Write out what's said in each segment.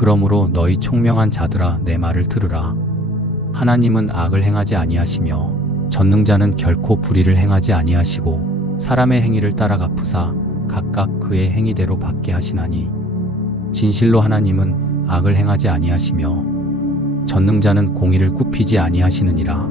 그러므로 너희 총명한 자들아 내 말을 들으라. 하나님은 악을 행하지 아니하시며 전능자는 결코 불의를 행하지 아니하시고 사람의 행위를 따라 갚으사 각각 그의 행위대로 받게 하시나니 진실로 하나님은 악을 행하지 아니하시며 전능자는 공의를 굽히지 아니하시느니라.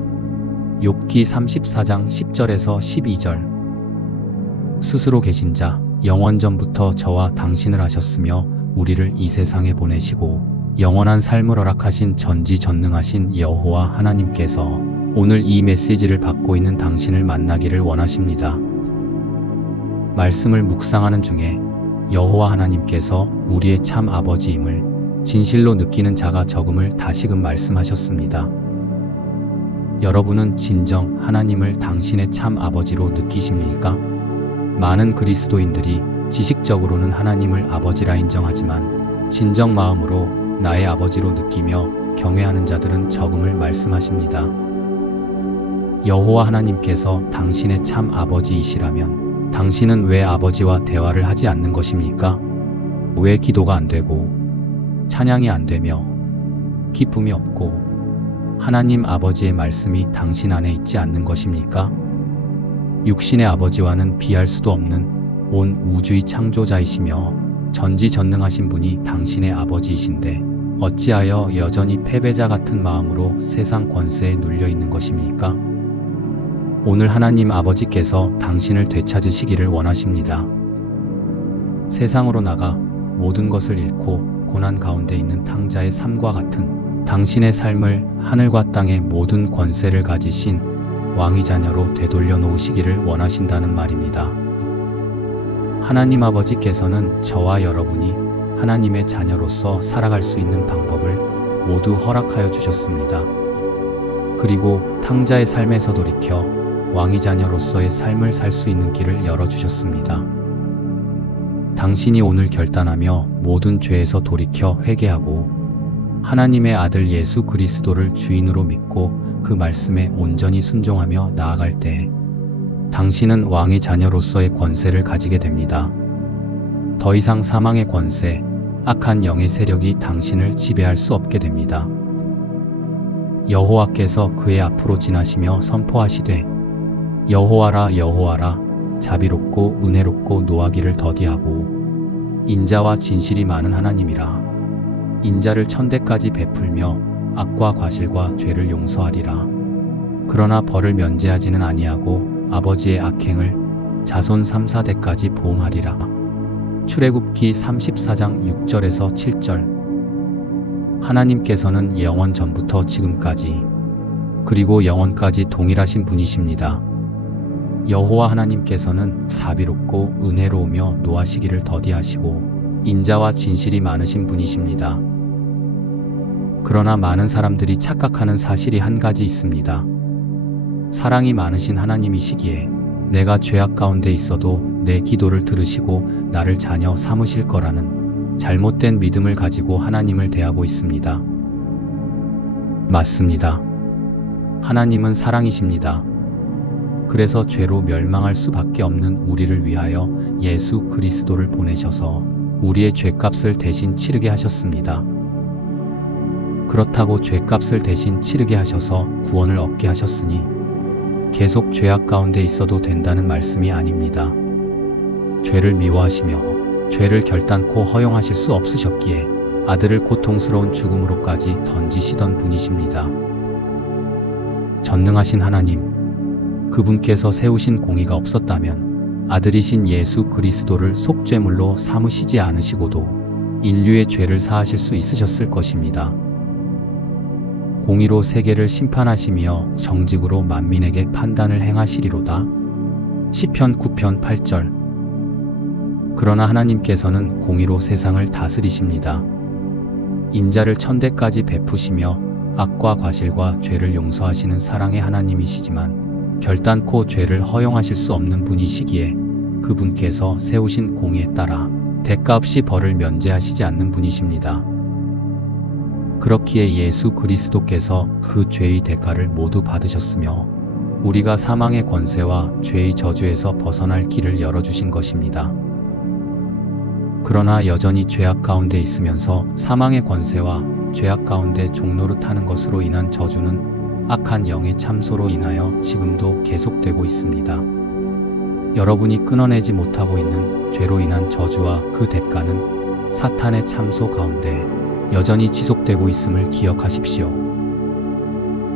욥기 34장 10절에서 12절. 스스로 계신 자 영원전부터 저와 당신을 하셨으며 우리를 이 세상에 보내시고 영원한 삶을 허락하신 전지전능하신 여호와 하나님께서 오늘 이 메시지를 받고 있는 당신을 만나기를 원하십니다. 말씀을 묵상하는 중에 여호와 하나님께서 우리의 참 아버지임을 진실로 느끼는 자가 적음을 다시금 말씀하셨습니다. 여러분은 진정 하나님을 당신의 참 아버지로 느끼십니까? 많은 그리스도인들이 지식적으로는 하나님을 아버지라 인정하지만 진정 마음으로 나의 아버지로 느끼며 경외하는 자들은 적음을 말씀하십니다. 여호와 하나님께서 당신의 참 아버지이시라면 당신은 왜 아버지와 대화를 하지 않는 것입니까? 왜 기도가 안 되고 찬양이 안 되며 기쁨이 없고 하나님 아버지의 말씀이 당신 안에 있지 않는 것입니까? 육신의 아버지와는 비할 수도 없는 온 우주의 창조자이시며 전지전능하신 분이 당신의 아버지이신데 어찌하여 여전히 패배자 같은 마음으로 세상 권세에 눌려 있는 것입니까? 오늘 하나님 아버지께서 당신을 되찾으시기를 원하십니다. 세상으로 나가 모든 것을 잃고 고난 가운데 있는 탕자의 삶과 같은 당신의 삶을 하늘과 땅의 모든 권세를 가지신 왕의 자녀로 되돌려 놓으시기를 원하신다는 말입니다. 하나님 아버지께서는 저와 여러분이 하나님의 자녀로서 살아갈 수 있는 방법을 모두 허락하여 주셨습니다. 그리고 탕자의 삶에서 돌이켜 왕의 자녀로서의 삶을 살 수 있는 길을 열어주셨습니다. 당신이 오늘 결단하며 모든 죄에서 돌이켜 회개하고 하나님의 아들 예수 그리스도를 주인으로 믿고 그 말씀에 온전히 순종하며 나아갈 때 당신은 왕의 자녀로서의 권세를 가지게 됩니다. 더 이상 사망의 권세, 악한 영의 세력이 당신을 지배할 수 없게 됩니다. 여호와께서 그의 앞으로 지나시며 선포하시되 여호와라 여호와라 자비롭고 은혜롭고 노하기를 더디하고 인자와 진실이 많은 하나님이라. 인자를 천대까지 베풀며 악과 과실과 죄를 용서하리라. 그러나 벌을 면제하지는 아니하고 아버지의 악행을 자손 3, 4대까지 보응하리라. 출애굽기 34장 6절에서 7절. 하나님께서는 영원 전부터 지금까지 그리고 영원까지 동일하신 분이십니다. 여호와 하나님께서는 자비롭고 은혜로우며 노하시기를 더디하시고 인자와 진실이 많으신 분이십니다. 그러나 많은 사람들이 착각하는 사실이 한 가지 있습니다. 사랑이 많으신 하나님이시기에 내가 죄악 가운데 있어도 내 기도를 들으시고 나를 자녀 삼으실 거라는 잘못된 믿음을 가지고 하나님을 대하고 있습니다. 맞습니다. 하나님은 사랑이십니다. 그래서 죄로 멸망할 수밖에 없는 우리를 위하여 예수 그리스도를 보내셔서 우리의 죄값을 대신 치르게 하셨습니다. 그렇다고 죄값을 대신 치르게 하셔서 구원을 얻게 하셨으니 계속 죄악 가운데 있어도 된다는 말씀이 아닙니다. 죄를 미워하시며 죄를 결단코 허용하실 수 없으셨기에 아들을 고통스러운 죽음으로까지 던지시던 분이십니다. 전능하신 하나님, 그분께서 세우신 공의가 없었다면 아들이신 예수 그리스도를 속죄물로 삼으시지 않으시고도 인류의 죄를 사하실 수 있으셨을 것입니다. 공의로 세계를 심판하시며 정직으로 만민에게 판단을 행하시리로다. 시편 9편 8절. 그러나 하나님께서는 공의로 세상을 다스리십니다. 인자를 천대까지 베푸시며 악과 과실과 죄를 용서하시는 사랑의 하나님이시지만 결단코 죄를 허용하실 수 없는 분이시기에 그분께서 세우신 공의에 따라 대가 없이 벌을 면제하시지 않는 분이십니다. 그렇기에 예수 그리스도께서 그 죄의 대가를 모두 받으셨으며 우리가 사망의 권세와 죄의 저주에서 벗어날 길을 열어주신 것입니다. 그러나 여전히 죄악 가운데 있으면서 사망의 권세와 죄악 가운데 종노릇하는 것으로 인한 저주는 악한 영의 참소로 인하여 지금도 계속되고 있습니다. 여러분이 끊어내지 못하고 있는 죄로 인한 저주와 그 대가는 사탄의 참소 가운데 여전히 지속되고 있음을 기억하십시오.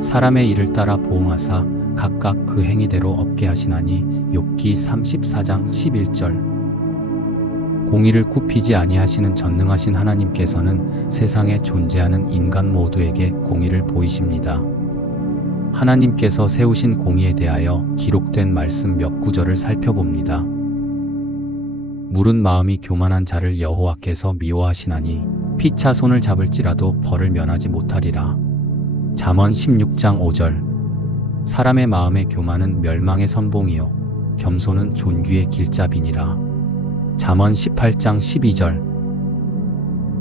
사람의 일을 따라 보응하사 각각 그 행위대로 얻게 하시나니 욥기 34장 11절. 공의를 굽히지 아니하시는 전능하신 하나님께서는 세상에 존재하는 인간 모두에게 공의를 보이십니다. 하나님께서 세우신 공의에 대하여 기록된 말씀 몇 구절을 살펴봅니다. 무른 마음이 교만한 자를 여호와께서 미워하시나니 피차 손을 잡을지라도 벌을 면하지 못하리라. 잠언 16장 5절. 사람의 마음의 교만은 멸망의 선봉이요 겸손은 존귀의 길잡이니라. 잠언 18장 12절.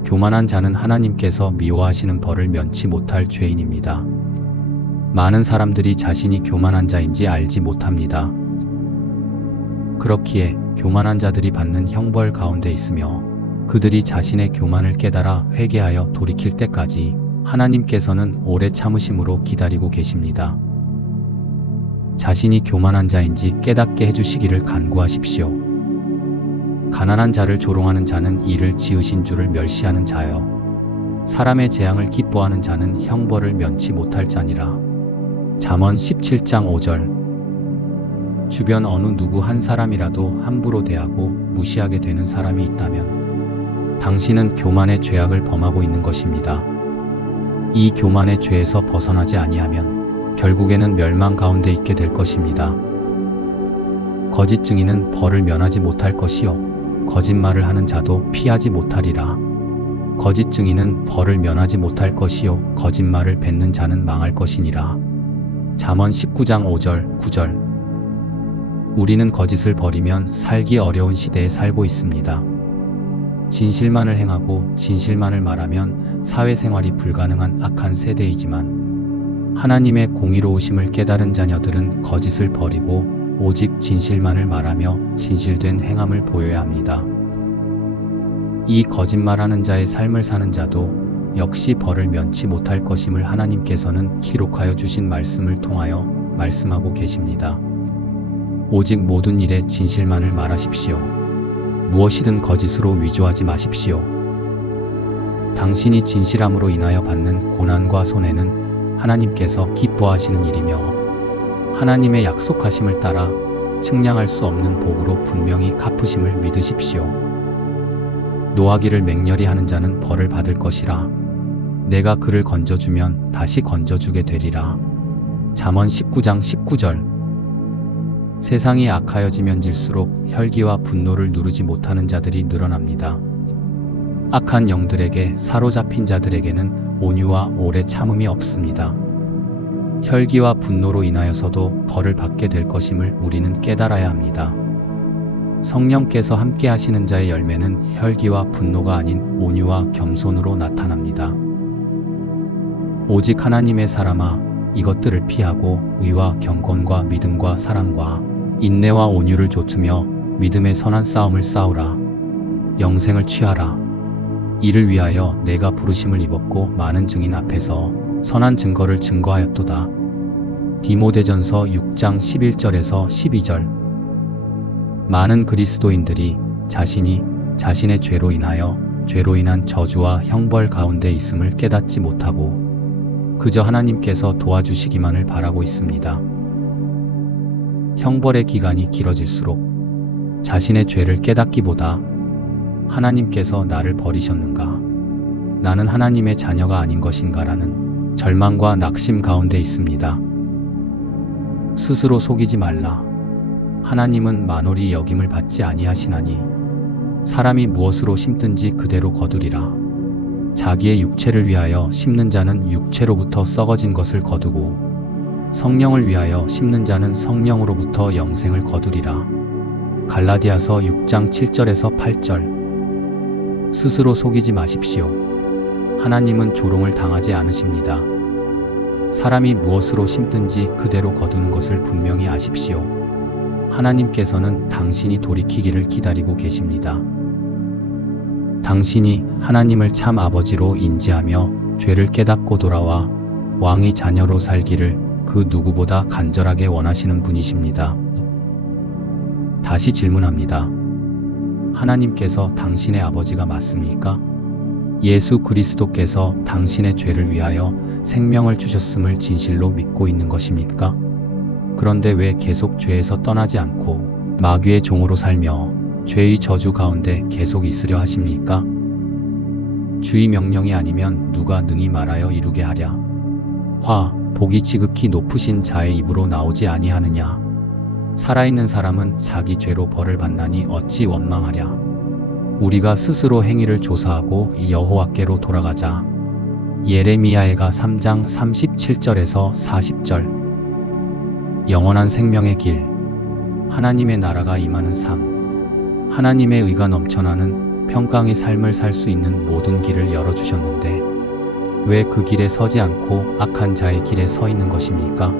교만한 자는 하나님께서 미워하시는 벌을 면치 못할 죄인입니다. 많은 사람들이 자신이 교만한 자인지 알지 못합니다. 그렇기에 교만한 자들이 받는 형벌 가운데 있으며 그들이 자신의 교만을 깨달아 회개하여 돌이킬 때까지 하나님께서는 오래 참으심으로 기다리고 계십니다. 자신이 교만한 자인지 깨닫게 해주시기를 간구하십시오. 가난한 자를 조롱하는 자는 이를 지으신 주를 멸시하는 자여 사람의 재앙을 기뻐하는 자는 형벌을 면치 못할 자니라. 잠언 17장 5절. 주변 어느 누구 한 사람이라도 함부로 대하고 무시하게 되는 사람이 있다면 당신은 교만의 죄악을 범하고 있는 것입니다. 이 교만의 죄에서 벗어나지 아니하면 결국에는 멸망 가운데 있게 될 것입니다. 거짓 증인은 벌을 면하지 못할 것이요 거짓말을 하는 자도 피하지 못하리라. 거짓 증인은 벌을 면하지 못할 것이요 거짓말을 뱉는 자는 망할 것이니라. 잠언 19장 5절 9절. 우리는 거짓을 버리면 살기 어려운 시대에 살고 있습니다. 진실만을 행하고 진실만을 말하면 사회생활이 불가능한 악한 세대이지만 하나님의 공의로우심을 깨달은 자녀들은 거짓을 버리고 오직 진실만을 말하며 진실된 행함을 보여야 합니다. 이 거짓말하는 자의 삶을 사는 자도 역시 벌을 면치 못할 것임을 하나님께서는 기록하여 주신 말씀을 통하여 말씀하고 계십니다. 오직 모든 일에 진실만을 말하십시오. 무엇이든 거짓으로 위조하지 마십시오. 당신이 진실함으로 인하여 받는 고난과 손해는 하나님께서 기뻐하시는 일이며 하나님의 약속하심을 따라 측량할 수 없는 복으로 분명히 갚으심을 믿으십시오. 노하기를 맹렬히 하는 자는 벌을 받을 것이라. 내가 그를 건져주면 다시 건져주게 되리라. 잠언 19장 19절. 세상이 악하여지면 질수록 혈기와 분노를 누르지 못하는 자들이 늘어납니다. 악한 영들에게 사로잡힌 자들에게는 온유와 오래 참음이 없습니다. 혈기와 분노로 인하여서도 벌을 받게 될 것임을 우리는 깨달아야 합니다. 성령께서 함께 하시는 자의 열매는 혈기와 분노가 아닌 온유와 겸손으로 나타납니다. 오직 하나님의 사람아, 이것들을 피하고 의와 경건과 믿음과 사랑과 인내와 온유를 좇으며 믿음의 선한 싸움을 싸우라. 영생을 취하라. 이를 위하여 내가 부르심을 입었고 많은 증인 앞에서 선한 증거를 증거하였도다. 디모데전서 6장 11절에서 12절. 많은 그리스도인들이 자신이 자신의 죄로 인하여 죄로 인한 저주와 형벌 가운데 있음을 깨닫지 못하고 그저 하나님께서 도와주시기만을 바라고 있습니다. 형벌의 기간이 길어질수록 자신의 죄를 깨닫기보다 하나님께서 나를 버리셨는가? 나는 하나님의 자녀가 아닌 것인가라는 절망과 낙심 가운데 있습니다. 스스로 속이지 말라. 하나님은 만홀히 여김을 받지 아니하시나니 사람이 무엇으로 심든지 그대로 거두리라. 자기의 육체를 위하여 심는 자는 육체로부터 썩어진 것을 거두고 성령을 위하여 심는 자는 성령으로부터 영생을 거두리라. 갈라디아서 6장 7절에서 8절. 스스로 속이지 마십시오. 하나님은 조롱을 당하지 않으십니다. 사람이 무엇으로 심든지 그대로 거두는 것을 분명히 아십시오. 하나님께서는 당신이 돌이키기를 기다리고 계십니다. 당신이 하나님을 참 아버지로 인지하며 죄를 깨닫고 돌아와 왕의 자녀로 살기를 그 누구보다 간절하게 원하시는 분이십니다. 다시 질문합니다. 하나님께서 당신의 아버지가 맞습니까? 예수 그리스도께서 당신의 죄를 위하여 생명을 주셨음을 진실로 믿고 있는 것입니까? 그런데 왜 계속 죄에서 떠나지 않고 마귀의 종으로 살며 죄의 저주 가운데 계속 있으려 하십니까? 주의 명령이 아니면 누가 능히 말하여 이루게 하랴. 복이 지극히 높으신 자의 입으로 나오지 아니하느냐. 살아있는 사람은 자기 죄로 벌을 받나니 어찌 원망하랴. 우리가 스스로 행위를 조사하고 여호와께로 돌아가자. 예레미야해가 3장 37절에서 40절. 영원한 생명의 길, 하나님의 나라가 임하는 삶, 하나님의 의가 넘쳐나는 평강의 삶을 살 수 있는 모든 길을 열어주셨는데 왜 그 길에 서지 않고 악한 자의 길에 서 있는 것입니까?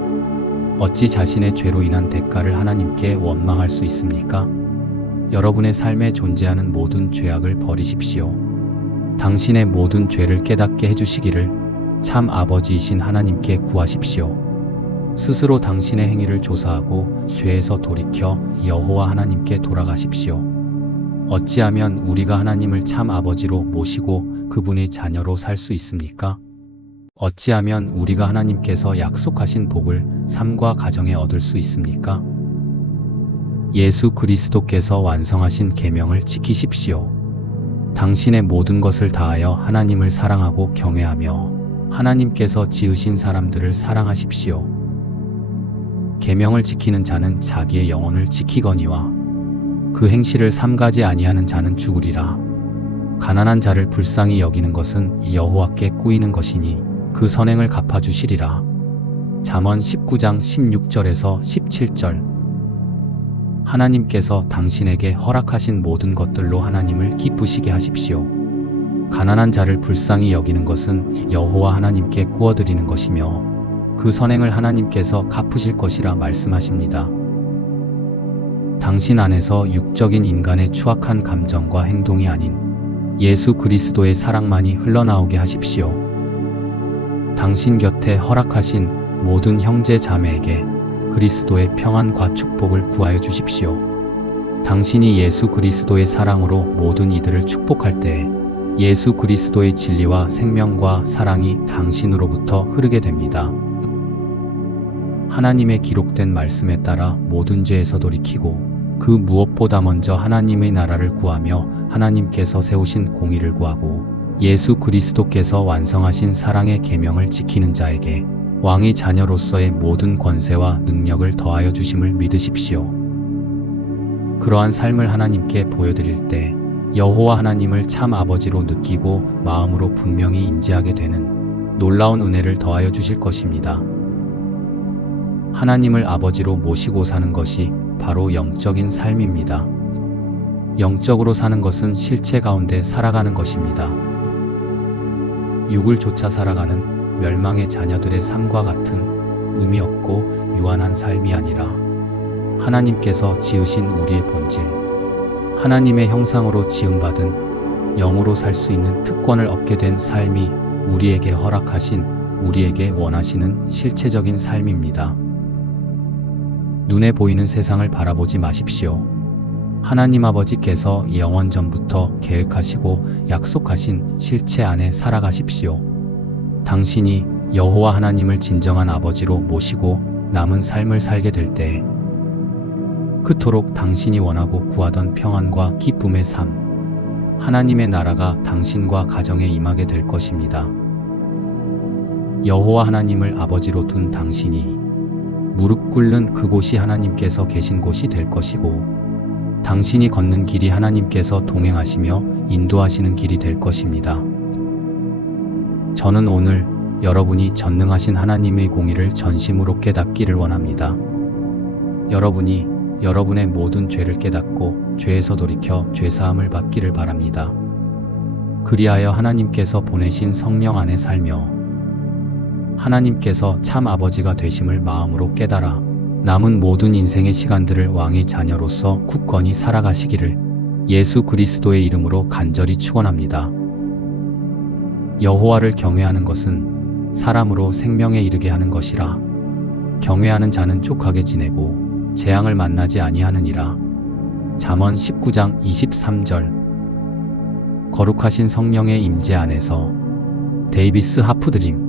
어찌 자신의 죄로 인한 대가를 하나님께 원망할 수 있습니까? 여러분의 삶에 존재하는 모든 죄악을 버리십시오. 당신의 모든 죄를 깨닫게 해주시기를 참 아버지이신 하나님께 구하십시오. 스스로 당신의 행위를 조사하고 죄에서 돌이켜 여호와 하나님께 돌아가십시오. 어찌하면 우리가 하나님을 참 아버지로 모시고 그분의 자녀로 살 수 있습니까? 어찌하면 우리가 하나님께서 약속하신 복을 삶과 가정에 얻을 수 있습니까? 예수 그리스도께서 완성하신 계명을 지키십시오. 당신의 모든 것을 다하여 하나님을 사랑하고 경외하며 하나님께서 지으신 사람들을 사랑하십시오. 계명을 지키는 자는 자기의 영혼을 지키거니와 그 행실을 삼가지 아니하는 자는 죽으리라. 가난한 자를 불쌍히 여기는 것은 여호와께 꾸이는 것이니 그 선행을 갚아주시리라. 잠언 19장 16절에서 17절. 하나님께서 당신에게 허락하신 모든 것들로 하나님을 기쁘시게 하십시오. 가난한 자를 불쌍히 여기는 것은 여호와 하나님께 꾸어드리는 것이며 그 선행을 하나님께서 갚으실 것이라 말씀하십니다. 당신 안에서 육적인 인간의 추악한 감정과 행동이 아닌 예수 그리스도의 사랑만이 흘러나오게 하십시오. 당신 곁에 허락하신 모든 형제 자매에게 그리스도의 평안과 축복을 구하여 주십시오. 당신이 예수 그리스도의 사랑으로 모든 이들을 축복할 때 예수 그리스도의 진리와 생명과 사랑이 당신으로부터 흐르게 됩니다. 하나님의 기록된 말씀에 따라 모든 죄에서 돌이키고 그 무엇보다 먼저 하나님의 나라를 구하며 하나님께서 세우신 공의를 구하고 예수 그리스도께서 완성하신 사랑의 계명을 지키는 자에게 왕의 자녀로서의 모든 권세와 능력을 더하여 주심을 믿으십시오. 그러한 삶을 하나님께 보여드릴 때 여호와 하나님을 참 아버지로 느끼고 마음으로 분명히 인지하게 되는 놀라운 은혜를 더하여 주실 것입니다. 하나님을 아버지로 모시고 사는 것이 바로 영적인 삶입니다. 영적으로 사는 것은 실체 가운데 살아가는 것입니다. 육을 쫓아 살아가는 멸망의 자녀들의 삶과 같은 의미 없고 유한한 삶이 아니라 하나님께서 지으신 우리의 본질, 하나님의 형상으로 지음받은 영으로 살 수 있는 특권을 얻게 된 삶이 우리에게 허락하신, 우리에게 원하시는 실체적인 삶입니다. 눈에 보이는 세상을 바라보지 마십시오. 하나님 아버지께서 영원전부터 계획하시고 약속하신 실체 안에 살아가십시오. 당신이 여호와 하나님을 진정한 아버지로 모시고 남은 삶을 살게 될 때 그토록 당신이 원하고 구하던 평안과 기쁨의 삶, 하나님의 나라가 당신과 가정에 임하게 될 것입니다. 여호와 하나님을 아버지로 둔 당신이 무릎 꿇는 그곳이 하나님께서 계신 곳이 될 것이고 당신이 걷는 길이 하나님께서 동행하시며 인도하시는 길이 될 것입니다. 저는 오늘 여러분이 전능하신 하나님의 공의를 전심으로 깨닫기를 원합니다. 여러분이 여러분의 모든 죄를 깨닫고 죄에서 돌이켜 죄사함을 받기를 바랍니다. 그리하여 하나님께서 보내신 성령 안에 살며 하나님께서 참 아버지가 되심을 마음으로 깨달아 남은 모든 인생의 시간들을 왕의 자녀로서 굳건히 살아가시기를 예수 그리스도의 이름으로 간절히 축원합니다. 여호와를 경외하는 것은 사람으로 생명에 이르게 하는 것이라. 경외하는 자는 족하게 지내고 재앙을 만나지 아니하느니라. 잠언 19장 23절. 거룩하신 성령의 임재 안에서 데이비스 하프드림.